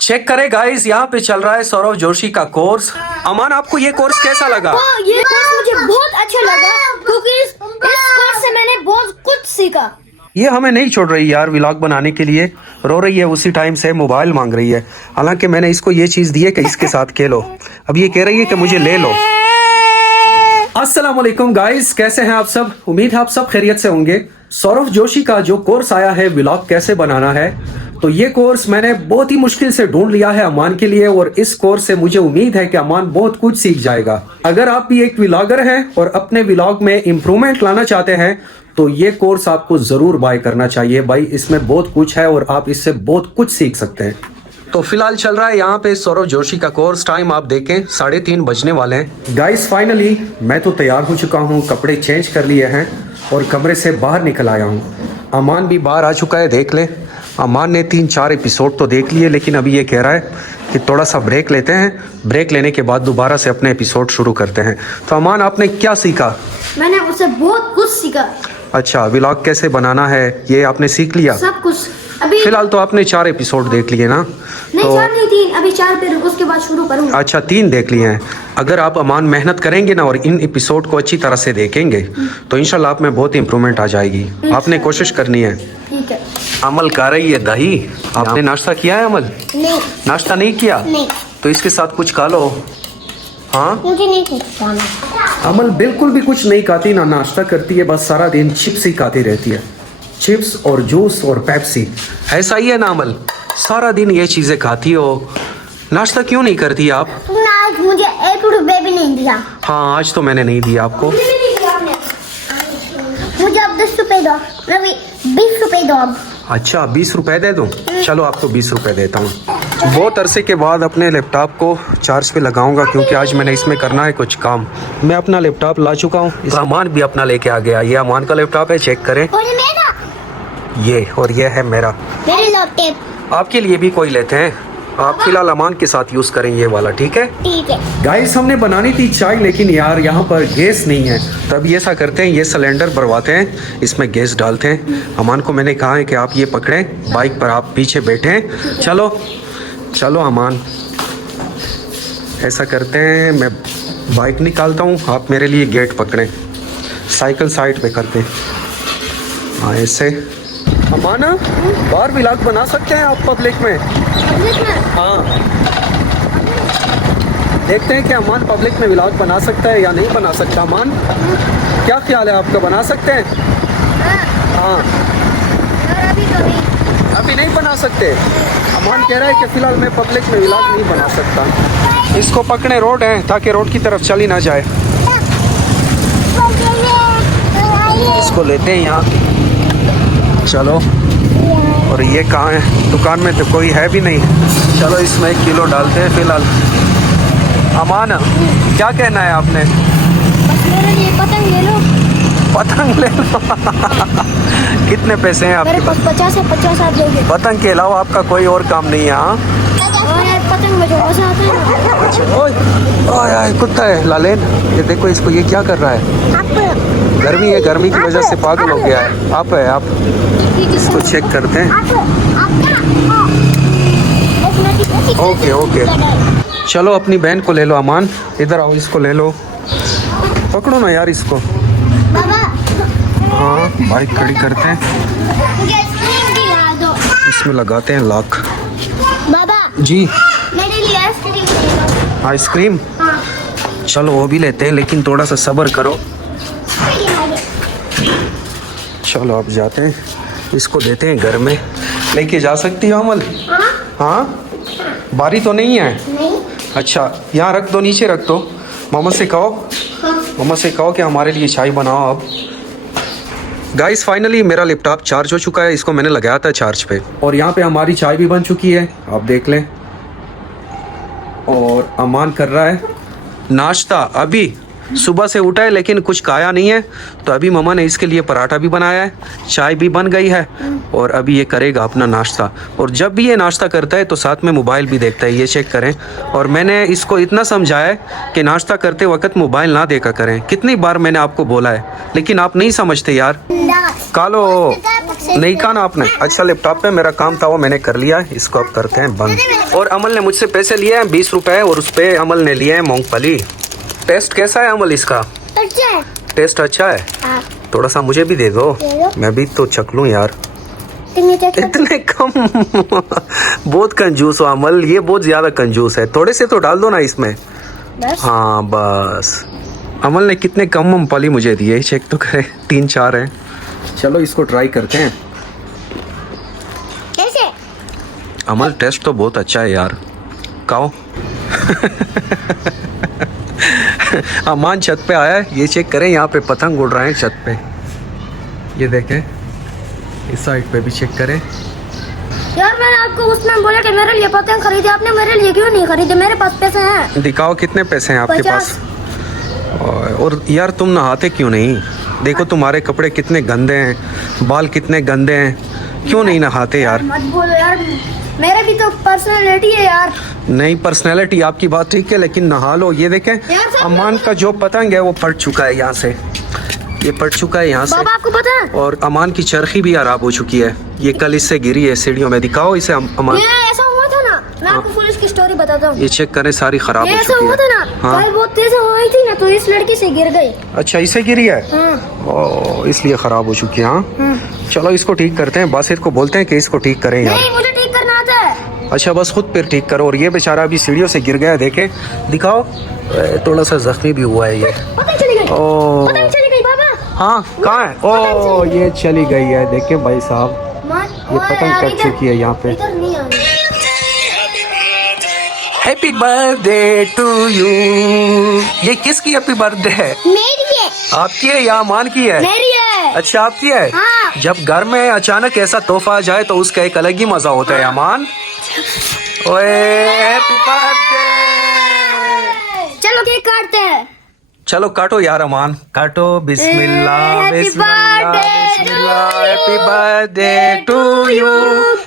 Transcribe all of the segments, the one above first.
Check करें guys, यहाँ पे चल रहा है सौरव जोशी का कोर्स। अमान, आपको ये कोर्स कैसा लगा? ये कोर्स मुझे बहुत अच्छा लगा क्योंकि इस कोर्स से मैंने बहुत कुछ सीखा। ये हमें नहीं छोड़ रही यार व्लॉग बनाने के लिए, रो रही है उसी टाइम से, मोबाइल मांग रही है। हालांकि मैंने इसको ये चीज दी है कि इसके साथ खेलो, अब ये कह रही है कि मुझे ले लो। अस्सलाम वालेकुम गाइस, कैसे हैं आप सब? उम्मीद है आप सब खैरियत से होंगे। सौरव जोशी का जो कोर्स आया है व्लॉग कैसे बनाना है, तो ये कोर्स मैंने बहुत ही मुश्किल से ढूंढ लिया है अमान के लिए, और इस कोर्स से मुझे उम्मीद है कि अमान बहुत कुछ सीख जाएगा। अगर आप भी एक व्लॉगर हैं और अपने व्लॉग में इम्प्रूवमेंट लाना चाहते हैं तो ये कोर्स आपको जरूर बाय करना चाहिए भाई, इसमें बहुत कुछ है और आप इससे बहुत कुछ सीख सकते हैं। तो फिलहाल चल रहा है यहाँ पे सौरव जोशी का कोर्स। टाइम आप देखें 3:30 बजने वाले हैं। गाइस फाइनली मैं तो तैयार हो चुका हूँ, कपड़े चेंज कर लिए हैं और कमरे से बाहर निकल आया हूँ। अमान भी बाहर आ चुका है, देख ले। अमान ने 3-4 एपिसोड तो देख लिए, लेकिन अभी ये कह रहा है कि थोड़ा सा ब्रेक लेते हैं, ब्रेक लेने के बाद दोबारा से अपने एपिसोड शुरू करते हैं। तो अमान, आपने क्या सीखा? मैंने उससे बहुत कुछ सीखा। अच्छा, व्लॉग कैसे बनाना है ये आपने सीख लिया? सब कुछ। अभी फिलहाल तो आपने 4 एपिसोड देख लिए ना? नहीं, तो 4 नहीं 3, अभी 4 पे उसके बाद शुरू करूँगा। अच्छा, 3 देख लिए हैं। अगर आप अमान मेहनत करेंगे ना और इन एपिसोड को अच्छी तरह से देखेंगे तो इंशाल्लाह आप में बहुत इंप्रूवमेंट आ जाएगी। आपने कोशिश करनी है। ठीक है। अमल कर रही है दही। आपने नाश्ता किया है अमल? नहीं। नाश्ता नहीं किया? नहीं। तो इसके साथ कुछ खा लो। हाँ, मुझे नहीं खाना। अमल बिल्कुल भी कुछ नहीं खाती, ना नाश्ता करती है, बस सारा दिन चिप्स ही खाती रहती है। चिप्स और जूस और पेप्सी, ऐसा ही है ना अमल? सारा दिन ये चीजें खाती हो, नाश्ता क्यों नहीं करती आप? आज मुझे 1 रुपए भी नहीं दिया। हाँ, आज तो मैंने नहीं दिया आपको। मुझे अब 10 रुपए दो, रवि 20 रुपए दो अब। अच्छा, 20 रुपए दे दूं? चलो आपको 20 रुपए देता हूँ। बहुत अरसे के बाद अपने लैपटॉप को चार्ज पे लगाऊंगा क्योंकि आज मैंने इसमें करना है कुछ काम। मैं अपना लैपटॉप ला चुका हूँ, अमान भी अपना लेके आ गया। ये अमान का लैपटॉप है, चेक करें। और ये मेरा। ये और ये है मेरा। मेरे लैपटॉप। आपके लिए भी कोई लेते हैं, आप फिलहाल अमान के साथ यूज करें ये वाला, ठीक है? ठीक है। गाइस, हमने बनानी थी चाय, लेकिन यार यहाँ पर गैस नहीं है। तब ऐसा करते हैं, ये सिलेंडर भरवाते हैं, इसमें गैस डालते हैं। अमान को मैंने कहा है कि आप ये पकड़ें, बाइक पर आप पीछे बैठें। चलो चलो अमान, ऐसा करते हैं, मैं बाइक निकालता हूँ, आप मेरे लिए गेट पकड़ें। साइकिल साइड पे करते हैं। हाँ, ऐसे। अमान, बाहर व्लॉग बना सकते हैं आप पब्लिक में? हाँ, देखते हैं कि अमान पब्लिक में व्लॉग बना सकता है या नहीं बना सकता। अमान, क्या ख्याल है आपका, बना सकते हैं? हाँ। अभी नहीं बना सकते। अमान कह रहा है कि फिलहाल मैं पब्लिक में व्लॉग नहीं बना सकता। इसको पकड़े, रोड है, ताकि रोड की तरफ चली ना जाए। इसको लेते हैं यहाँ, चलो। और ये कहाँ है? दुकान में तो कोई है भी नहीं। चलो इसमें 1 किलो डालते हैं फिलहाल। अमान, क्या कहना है आपने? मेरे लिए पतंग ले लो। पतंग ले लो। कितने पैसे हैं आपके पास? 50 है, 50 आप दोगे। पतंग के अलावा आपका कोई और काम नहीं है? हाँ, यार पतंग में जो मजा आता है ना। अच्छा, ओए कुत्ता है लालेन, ये देखो इसको, ये क्या कर रहा है? गर्मी है, गर्मी की वजह से पागल हो गया है। आप है, आप इसको चेक करते हैं। ओके ओके, चलो अपनी बहन को ले लो। अमान, इधर आओ, इसको ले लो, पकड़ो ना यार इसको। हाँ, बाइक खड़ी करते हैं, इसमें लगाते हैं लॉक। बाबा जी, मेरे लिए आइसक्रीम ले लो। आइसक्रीम? हाँ। चलो वो भी लेते हैं, लेकिन थोड़ा सा सब्र करो। चलो अब जाते हैं, इसको देते हैं घर में। लेके जा सकती हो अमल? हाँ, बारी तो नहीं है? नहीं। अच्छा, यहाँ रख दो, नीचे रख दो। मामा से कहो, मामा से कहो कि हमारे लिए चाय बनाओ अब। गाइस फाइनली मेरा लैपटॉप चार्ज हो चुका है, इसको मैंने लगाया था चार्ज पे, और यहाँ पे हमारी चाय भी बन चुकी है, आप देख लें। और अमान कर रहा है नाश्ता। अभी सुबह से उठा है लेकिन कुछ खाया नहीं है, तो अभी मम्मा ने इसके लिए पराठा भी बनाया है, चाय भी बन गई है और अभी ये करेगा अपना नाश्ता। और जब भी ये नाश्ता करता है तो साथ में मोबाइल भी देखता है, ये चेक करें। और मैंने इसको इतना समझाया है कि नाश्ता करते वक्त मोबाइल ना देखा करें। कितनी बार मैंने आपको बोला है, लेकिन आप नहीं समझते यार। कालो नहीं कहा ना आपने। अच्छा, लैपटॉप पे मेरा काम था वो मैंने कर लिया, इसको अब करते हैं बंद। और अमल ने मुझसे पैसे लिए हैं 20 रुपए और उस पर अमल ने लिए हैं मूंगफली। टेस्ट कैसा है अमल इसका? टेस्ट अच्छा है? थोड़ा सा मुझे भी दे दो, मैं भी तो चख लूं यार। इतने कम बहुत कंजूस हो अमल, ये बहुत ज्यादा कंजूस है। थोड़े से तो डाल दो ना इसमें। हाँ बस। अमल ने कितने कम मूंगफली मुझे दिए, चेक तो करें, 3-4 हैं। चलो इसको ट्राई करते हैं। कैसे? अमल टेस्ट तो बहुत अच्छा है यार, खाओ। अमान छत पे आया है, ये चेक करें, यहाँ पे पतंग उड़ रहे हैं छत पे, ये देखें। इस साइड पे भी चेक करें। यार मैंने आपको उसमें बोला कि मेरे लिए पतंग खरीदे, आपने मेरे लिए क्यों नहीं खरीदे? मेरे पास पैसे हैं। दिखाओ कितने पैसे हैं आपके 50। पास। और यार तुम नहाते क्यों नहीं? देखो तुम्हारे कपड़े कितने गंदे हैं, बाल कितने गंदे हैं, क्यों नहीं नहाते यार? मत बोलो यार, मेरे भी तो पर्सनालिटी है यार। नहीं, पर्सनैलिटी आपकी बात ठीक है, लेकिन नहा लो। ये देखें, अमान का जो पतंग है वो फट चुका है, यहाँ से ये फट चुका है यहाँ से। बाबा आपको पता है? और अमान की चरखी भी खराब हो चुकी है, ये कल इससे गिरी है सीढ़ियों में। दिखाओ इसे अमान। ये ऐसा हुआ था ना, मैं आपको पुलिस की स्टोरी बताता हूँ। ये चेक करें, सारी खराब ये हो ऐसा चुकी हुआ था है। ना, हाँ। कल बहुत तेज हवा आई थी ना, तो इस लड़की से गिर गई। अच्छा, इसे गिरी है? हाँ। ओ, इसलिए खराब हो चुकी है। हाँ, चलो इसको ठीक करते हैं। बासिर को बोलते हैं कि इसको ठीक करें यार। नहीं, मुझे ठीक करना आता है। अच्छा, बस खुद फिर ठीक करो। और ये बेचारा अभी सीढ़ियों से गिर गया, देखे, दिखाओ, थोड़ा सा जख्मी भी हुआ है ये। पतंग चली गई। ओ पतंग चली गई बाबा। हाँ, कहाँ है? ओ, ये चली गई है, देखे भाई साहब, ये पतंग कट चुकी है यहाँ पे। इधर नहीं आ रही। Happy birthday to you. ये किसकी हैप्पी बर्थडे है? मेरी है। आपकी है या अमान की है? मेरी है। अच्छा, आपकी है। हाँ। जब घर में अचानक ऐसा तोहफा आ जाए तो उसका एक अलग ही मजा होता है अमान। ओए हैप्पी बर्थडे। चलो केक काटते हैं। चलो काटो यार अमान, काटो। बिस्मिल्लाह Happy बिस्मिल्लाह birthday to बिस्मिल्लाह। you. Happy birthday to you,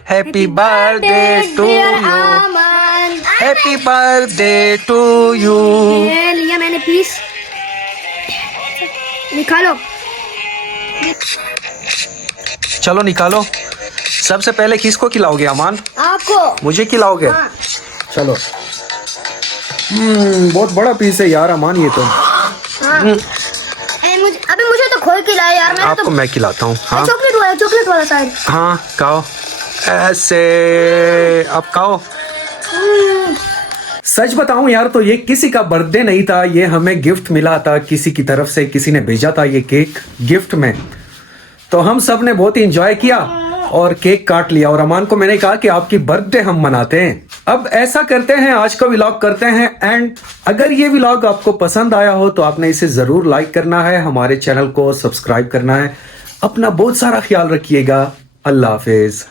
happy birthday to you, Aman. Happy birthday to you. ये लिया मैंने पीस, निकालो। चलो निकालो। सबसे पहले किसको खिलाओगे अमान? आपको। मुझे खिलाओगे? हाँ। चलो। बहुत बड़ा पीस है यार अमान ये तो। हाँ। अभी मुझे तो खोल खिलाया यार, मैंने आपको तो मैं खिलाता हूँ। हाँ चॉकलेट वाला शायद। हाँ, खाओ ऐसे, अब खाओ। सच बताऊं यार तो ये किसी का बर्थडे नहीं था, ये हमें गिफ्ट मिला था किसी की तरफ से, किसी ने भेजा था ये केक गिफ्ट में। तो हम सब ने बहुत ही एंजॉय किया और केक काट लिया। और अमान को मैंने कहा कि आपकी बर्थडे हम मनाते हैं। अब ऐसा करते हैं, आज का व्लॉग करते हैं एंड। अगर ये व्लॉग आपको पसंद आया हो तो आपने इसे जरूर लाइक करना है, हमारे चैनल को सब्सक्राइब करना है। अपना बहुत सारा ख्याल रखिएगा। अल्लाह हाफिज।